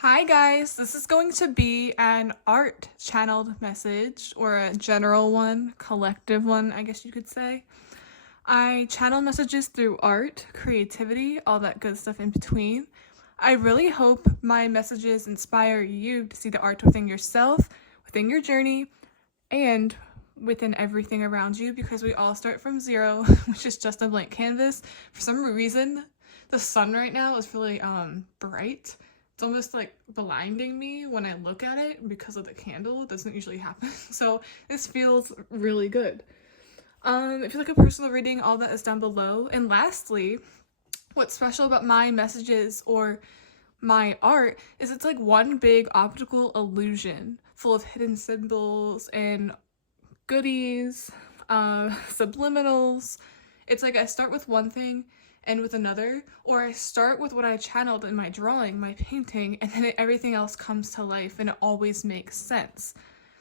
Hi guys, this is going to be an art channeled message, or a general one, collective one, I guess you could say. I channel messages through art, creativity, all that good stuff in between. I really hope my messages inspire you to see the art within yourself, within your journey, and within everything around you, because we all start from zero, which is just a blank canvas. For some reason, the sun right now is really bright. It's almost like blinding me when I look at it because of the candle. It doesn't usually happen. So this feels really good. If you like a personal reading, all that is down below. And lastly, what's special about my messages or my art is it's like one big optical illusion full of hidden symbols and goodies, subliminals. It's like I start with one thing and with another, or I start with what I channeled in my drawing, my painting, and then everything else comes to life and it always makes sense.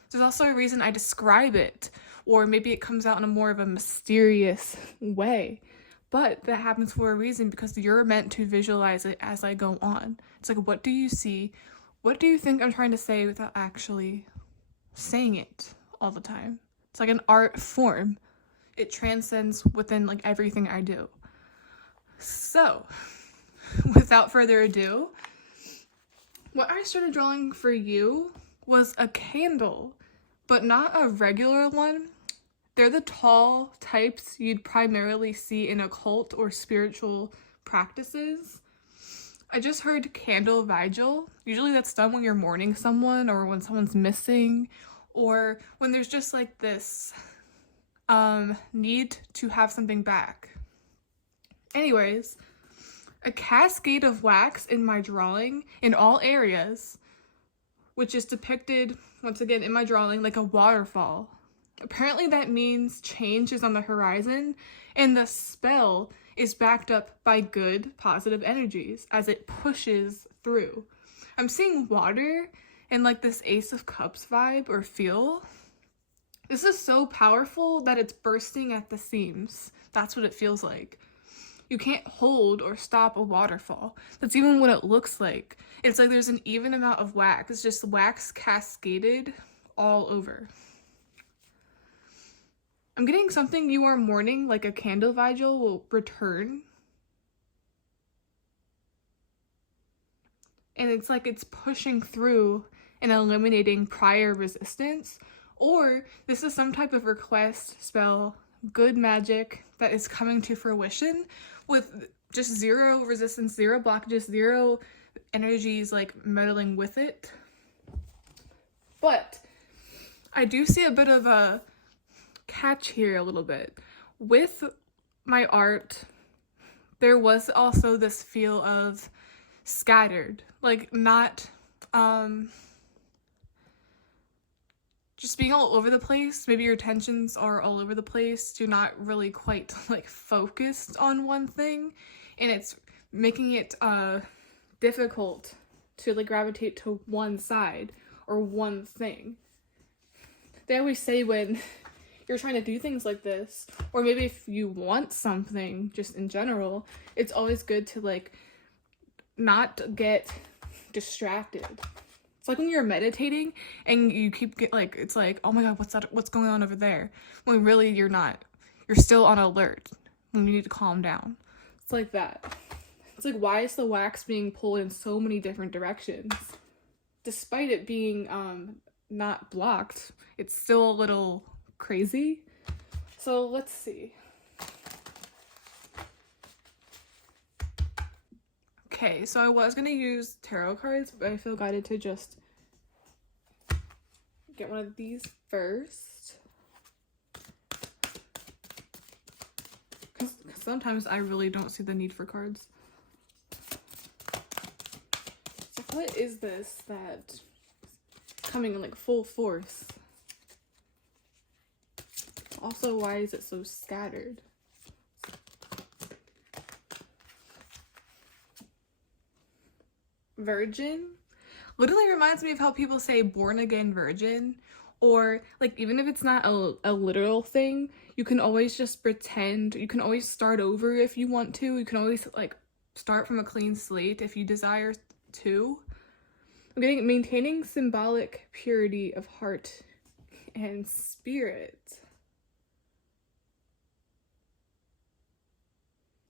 There's also a reason I describe it, or maybe it comes out in a more of a mysterious way, but that happens for a reason because you're meant to visualize it as I go on. It's like, what do you see? What do you think I'm trying to say without actually saying it all the time? It's like an art form. It transcends within like everything I do. So, without further ado, what I started drawing for you was a candle, but not a regular one. They're the tall types you'd primarily see in occult or spiritual practices. I just heard candle vigil. Usually that's done when you're mourning someone or when someone's missing, or when there's just like this need to have something back. Anyways, a cascade of wax in my drawing in all areas, which is depicted once again in my drawing like a waterfall. Apparently that means change is on the horizon, and the spell is backed up by good, positive energies as it pushes through. I'm seeing water and like this Ace of Cups vibe or feel. This is so powerful that it's bursting at the seams. That's what it feels like. You can't hold or stop a waterfall. That's even what it looks like. It's like there's an even amount of wax. It's just wax cascaded all over. I'm getting something you are mourning, like a candle vigil, will return. And it's like it's pushing through and eliminating prior resistance. Or this is some type of request spell, good magic that is coming to fruition with just zero resistance, zero blockages, zero energies like meddling with it. But I do see a bit of a catch here a little bit. With my art, there was also this feel of scattered, like not just being all over the place. Maybe your attentions are all over the place. You're not really quite like focused on one thing, and it's making it difficult to like gravitate to one side or one thing. They always say when you're trying to do things like this, or maybe if you want something just in general, it's always good to like not get distracted. It's like when you're meditating and you keep it's like, oh my god, what's going on over there, when really you're not. You're still on alert when you need to calm down. It's like that. It's like, why is the wax being pulled in so many different directions? Despite it being not blocked, it's still a little crazy. So let's see. Okay, so I was gonna use tarot cards, but I feel guided to just get one of these first. Because sometimes I really don't see the need for cards. So what is this that coming in like full force? Also, why is it so scattered? Virgin literally reminds me of how people say born again virgin, or like even if it's not a literal thing, you can always just pretend. You can always start over if you want to. You can always like start from a clean slate if you desire to. I'm getting maintaining symbolic purity of heart and spirit.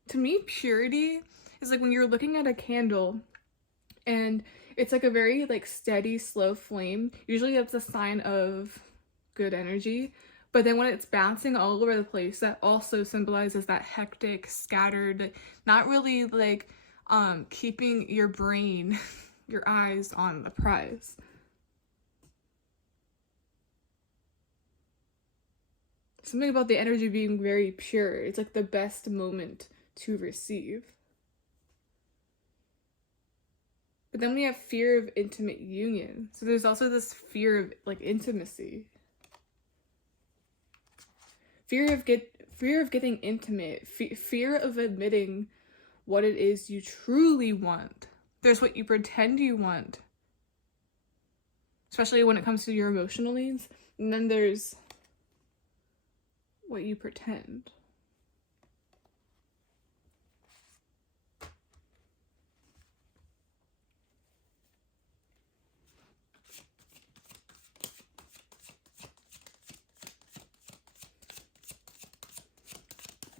To me, purity is like when you're looking at a candle and it's like a very like steady, slow flame. Usually that's a sign of good energy. But then when it's bouncing all over the place, that also symbolizes that hectic, scattered, not really like keeping your brain, your eyes on the prize. Something about the energy being very pure. It's like the best moment to receive. But then we have fear of intimate union. So there's also this fear of like intimacy. Fear of getting intimate. Fear of admitting what it is you truly want. There's what you pretend you want, especially when it comes to your emotional needs. And then there's what you pretend.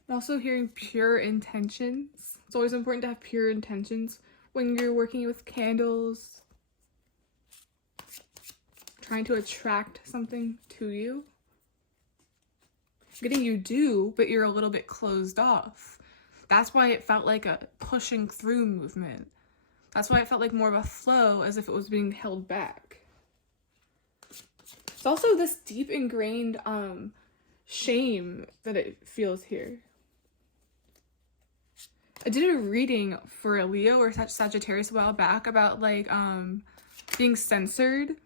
I'm also hearing pure intentions. It's always important to have pure intentions when you're working with candles, trying to attract something to you. Getting you do, but you're a little bit closed off. That's why it felt like a pushing through movement. That's why it felt like more of a flow, as if it was being held back. It's also this deep ingrained shame that it feels here. I did a reading for a Leo or Sagittarius a while back about like being censored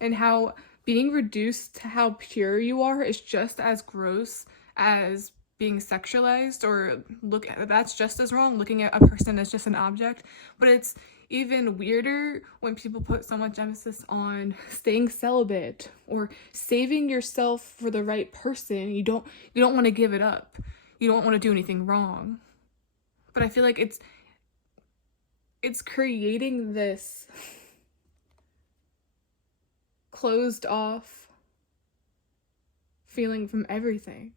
and how being reduced to how pure you are is just as gross as being sexualized, or that's just as wrong, looking at a person as just an object. But it's even weirder when people put so much emphasis on staying celibate or saving yourself for the right person. You don't want to give it up. You don't want to do anything wrong. But I feel like it's creating this closed off feeling from everything.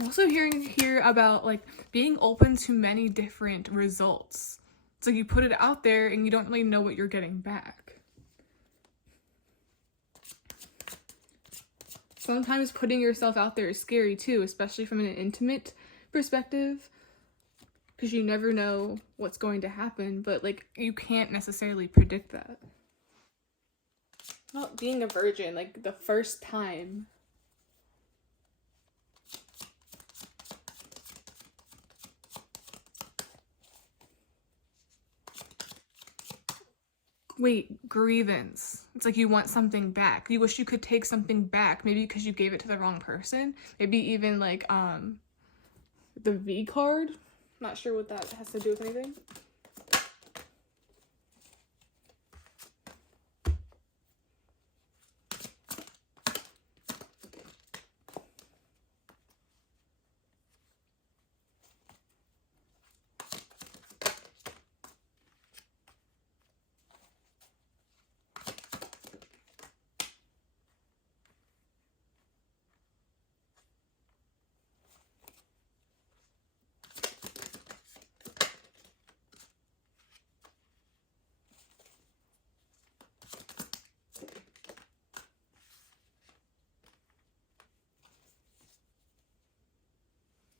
I'm also hearing here about like being open to many different results. It's like you put it out there and you don't really know what you're getting back. Sometimes putting yourself out there is scary too, especially from an intimate perspective, because you never know what's going to happen, but like you can't necessarily predict that. Well, being a virgin, like the first time. Wait, grievance. It's like you want something back. You wish you could take something back, maybe because you gave it to the wrong person. Maybe even like the V card. Not sure what that has to do with anything.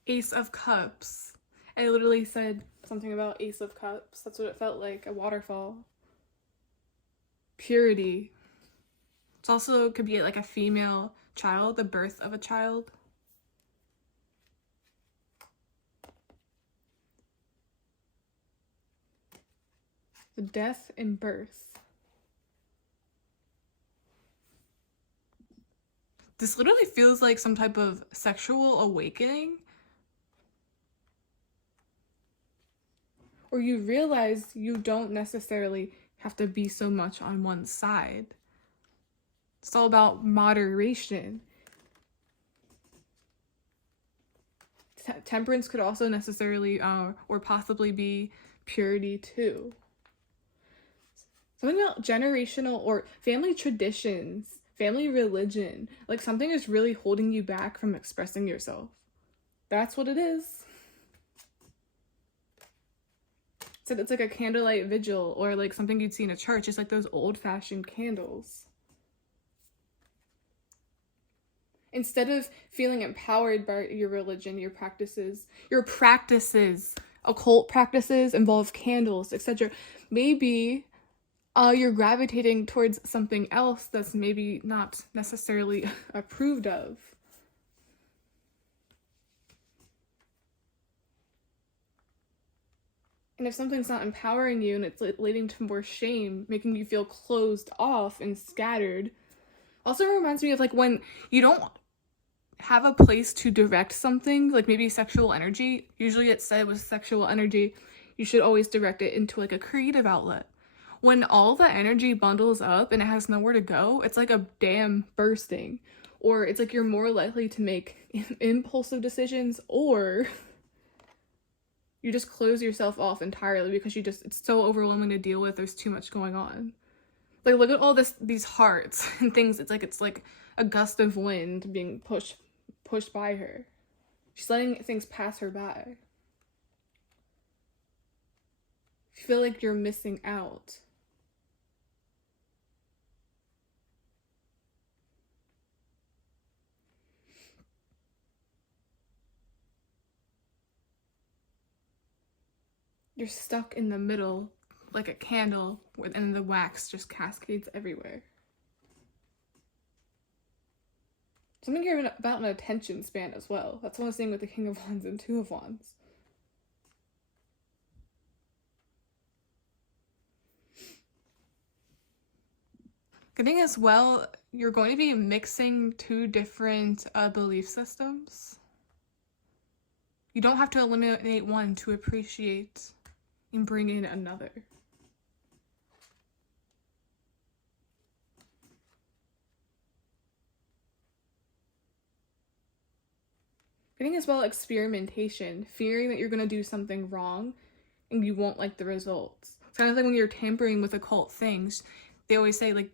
Ace of Cups. I literally said something about Ace of Cups. That's what it felt like, a waterfall. Purity. It's also could be like a female child, the birth of a child. The death and birth. This literally feels like some type of sexual awakening. Or you realize you don't necessarily have to be so much on one side. It's all about moderation. Temperance could also necessarily or possibly be purity too. Something about generational or family traditions, family religion. Like something is really holding you back from expressing yourself. That's what it is. So it's like a candlelight vigil, or like something you'd see in a church. It's like those old-fashioned candles. Instead of feeling empowered by your religion, your practices, occult practices involve candles, etc. Maybe you're gravitating towards something else that's maybe not necessarily approved of. And if something's not empowering you and it's leading to more shame, making you feel closed off and scattered, also reminds me of like when you don't have a place to direct something, like maybe sexual energy. Usually it's said with sexual energy, you should always direct it into like a creative outlet. When all the energy bundles up and it has nowhere to go, it's like a dam bursting. Or it's like you're more likely to make impulsive decisions, or you just close yourself off entirely because it's so overwhelming to deal with. There's too much going on. Like, look at all these hearts and things. It's like a gust of wind being pushed by her. She's letting things pass her by. You feel like you're missing out. You're stuck in the middle like a candle, and the wax just cascades everywhere. Something here about an attention span as well. That's what I was saying with the King of Wands and Two of Wands. Getting as well, you're going to be mixing two different belief systems. You don't have to eliminate one to appreciate and bring in another. Getting as well experimentation, fearing that you're going to do something wrong and you won't like the results. It's kind of like when you're tampering with occult things. They always say, like,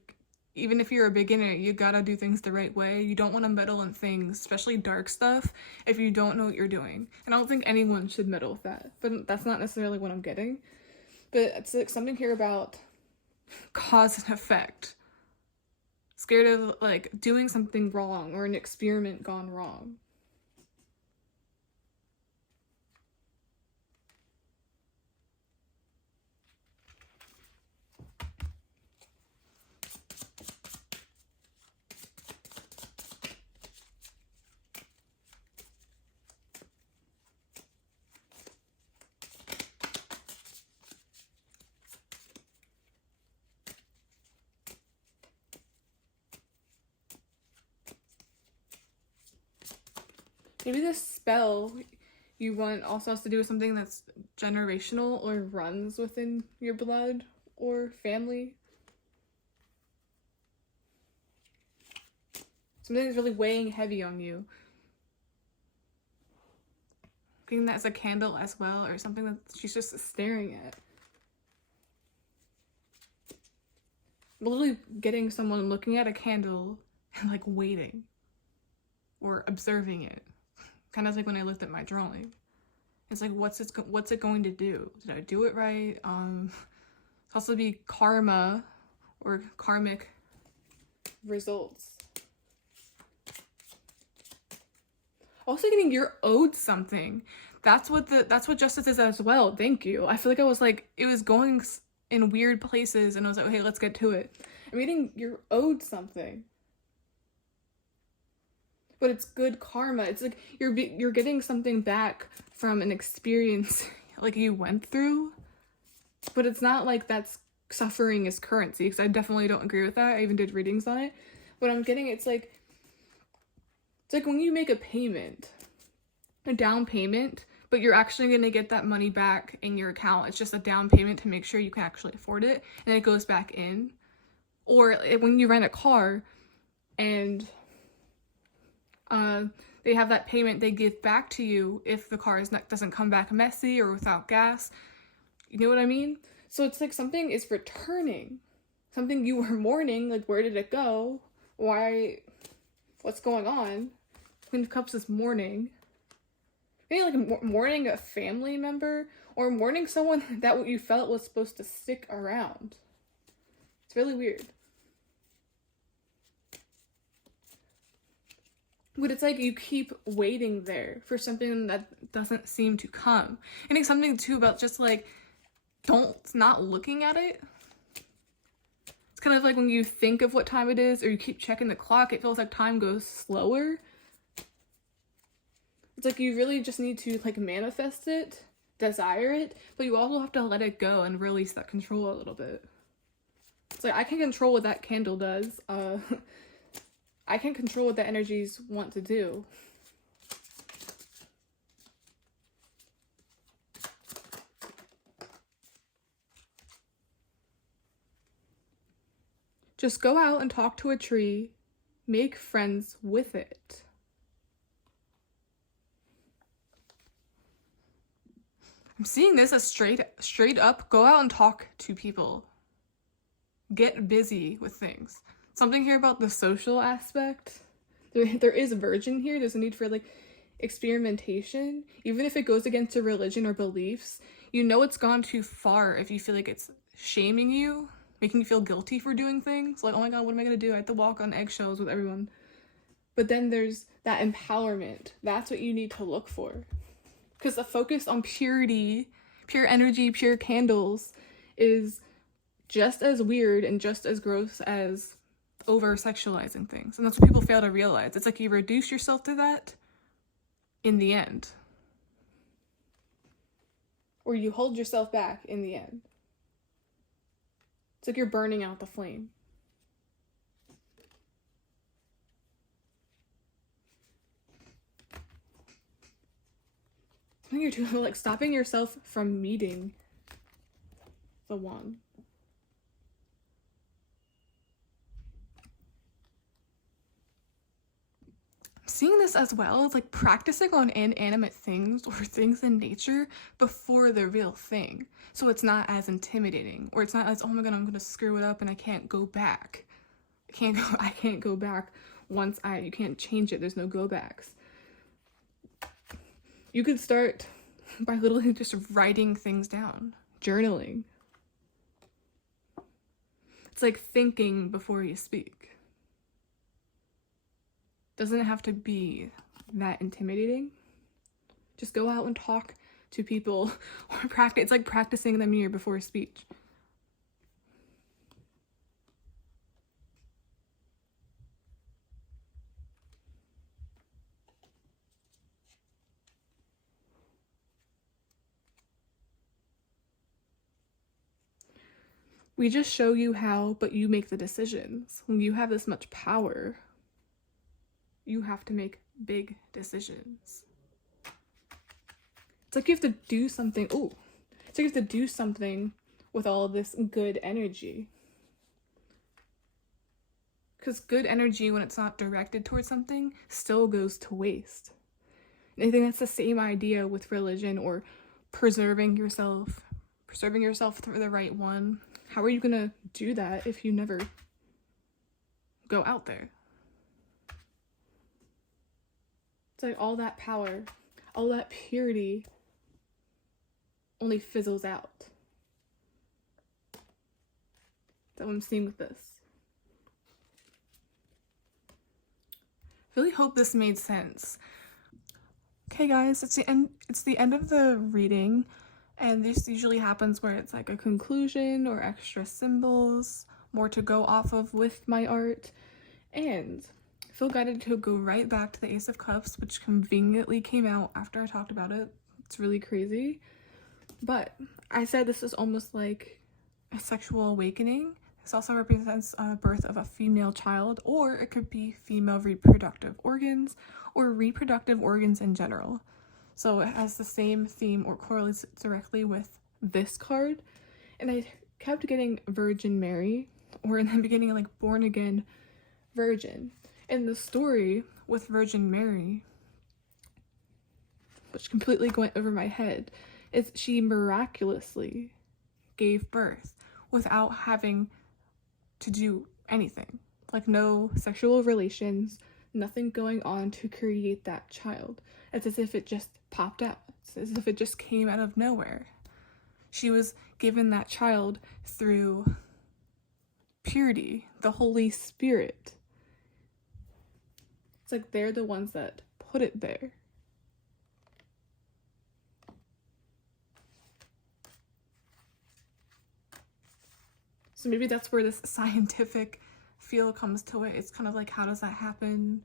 even if you're a beginner, you gotta do things the right way. You don't want to meddle in things, especially dark stuff, if you don't know what you're doing. And I don't think anyone should meddle with that, but that's not necessarily what I'm getting. But it's like something here about cause and effect. Scared of like doing something wrong or an experiment gone wrong. Maybe this spell you want also has to do with something that's generational or runs within your blood or family. Something that's really weighing heavy on you. Getting that as a candle as well, or something that she's just staring at. Literally getting someone looking at a candle and like waiting or observing it. Kind of like when I looked at my drawing. It's like, what's it going to do? Did I do it right? It's also be karma or karmic results. Also getting you're owed something. That's what justice is as well. Thank you. I feel like I was like, it was going in weird places and I was like, okay, let's get to it. I'm getting you're owed something. But it's good karma. It's like you're getting something back from an experience like you went through. But it's not like that's suffering is currency, because I definitely don't agree with that. I even did readings on it. But I'm getting it's like when you make a payment, a down payment, but you're actually going to get that money back in your account. It's just a down payment to make sure you can actually afford it, and then it goes back in. Or when you rent a car and they have that payment they give back to you if the car doesn't come back messy or without gas. You know what I mean? So it's like something is returning. Something you were mourning, like where did it go? Why? What's going on? Queen of Cups is mourning. Maybe like mourning a family member or mourning someone that what you felt was supposed to stick around. It's really weird. But it's like you keep waiting there for something that doesn't seem to come. And it's something too about just like not looking at it. It's kind of like when you think of what time it is or you keep checking the clock, it feels like time goes slower. It's like you really just need to like manifest it, desire it, but you also have to let it go and release that control a little bit. It's like I can control what that candle does. I can control what the energies want to do. Just go out and talk to a tree. Make friends with it. I'm seeing this as straight up, go out and talk to people. Get busy with things. Something here about the social aspect. There is Virgin here. There's a need for like experimentation. Even if it goes against your religion or beliefs, you know it's gone too far if you feel like it's shaming you, making you feel guilty for doing things. Like, oh my god, what am I gonna do? I have to walk on eggshells with everyone. But then there's that empowerment. That's what you need to look for. Because the focus on purity, pure energy, pure candles is just as weird and just as gross as over-sexualizing things. And that's what people fail to realize. It's like you reduce yourself to that in the end. Or you hold yourself back in the end. It's like you're burning out the flame. Something you're doing, like stopping yourself from meeting the one. Seeing this as well as like practicing on inanimate things or things in nature before the real thing. So it's not as intimidating, or it's not as, oh my god, I'm gonna screw it up and I can't go back. I can't go back once you can't change it. There's no go backs. You could start by literally just writing things down, journaling. It's like thinking before you speak. Doesn't have to be that intimidating. Just go out and talk to people or practice. It's like practicing in the mirror before a speech. We just show you how, but you make the decisions. When you have this much power, you have to make big decisions. It's like you have to do something. Oh, it's like you have to do something with all of this good energy. Because good energy, when it's not directed towards something, still goes to waste. And I think that's the same idea with religion or preserving yourself for the right one. How are you gonna do that if you never go out there? It's like all that power, all that purity only fizzles out. That's what I'm seeing with this. Really hope this made sense. Okay guys, it's the end of the reading, and this usually happens where it's like a conclusion or extra symbols, more to go off of with my art, and I feel guided to go right back to the Ace of Cups, which conveniently came out after I talked about it. It's really crazy. But I said this is almost like a sexual awakening. This also represents a birth of a female child, or it could be female reproductive organs or reproductive organs in general. So it has the same theme or correlates directly with this card. And I kept getting Virgin Mary, or in the beginning like born again virgin. And the story with Virgin Mary which completely went over my head, is she miraculously gave birth without having to do anything. Like no sexual relations, nothing going on to create that child. It's as if it just popped out. It's as if it just came out of nowhere. She was given that child through purity, the Holy Spirit. It's like they're the ones that put it there. So maybe that's where this scientific feel comes to it. It's kind of like, how does that happen?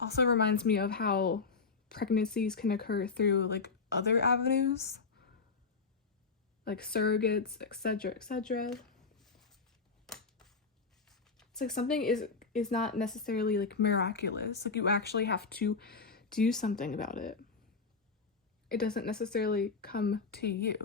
Also reminds me of how pregnancies can occur through like other avenues, like surrogates, etc., etc. It's like something is not necessarily like miraculous. Like you actually have to do something about it. It doesn't necessarily come to you.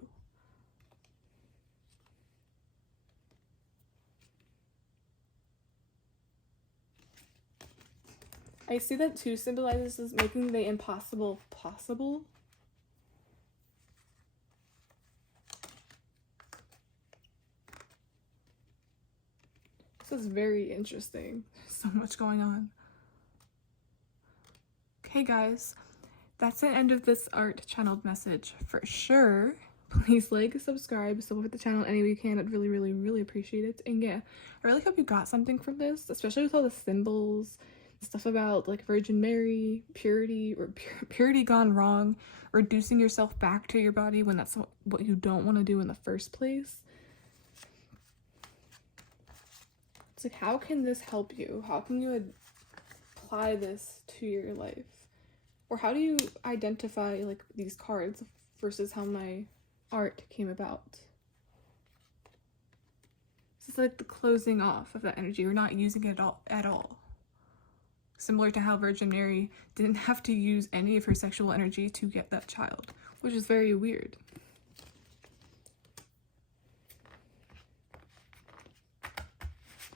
I see that 2 symbolizes making the impossible possible. This is very interesting. So much going on. Okay, guys, that's the end of this art channeled message for sure. Please like, subscribe, support the channel any way you can. I'd really, really, really appreciate it. And yeah, I really hope you got something from this, especially with all the symbols, stuff about like Virgin Mary, purity, or purity gone wrong, reducing yourself back to your body when that's what you don't want to do in the first place. It's like, how can this help you? How can you apply this to your life? Or how do you identify like these cards versus how my art came about? This is like the closing off of that energy. We're not using it at all. Similar to how Virgin Mary didn't have to use any of her sexual energy to get that child, which is very weird.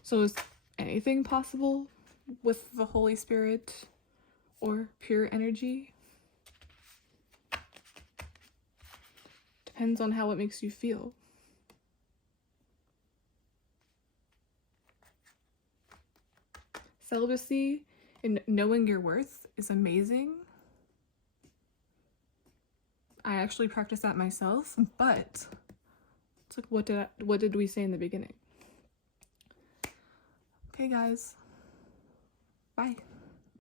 So is anything possible with the Holy Spirit or pure energy? Depends on how it makes you feel. Celibacy and knowing your worth is amazing. I actually practice that myself, but it's like, what did we say in the beginning? Okay, guys. Bye.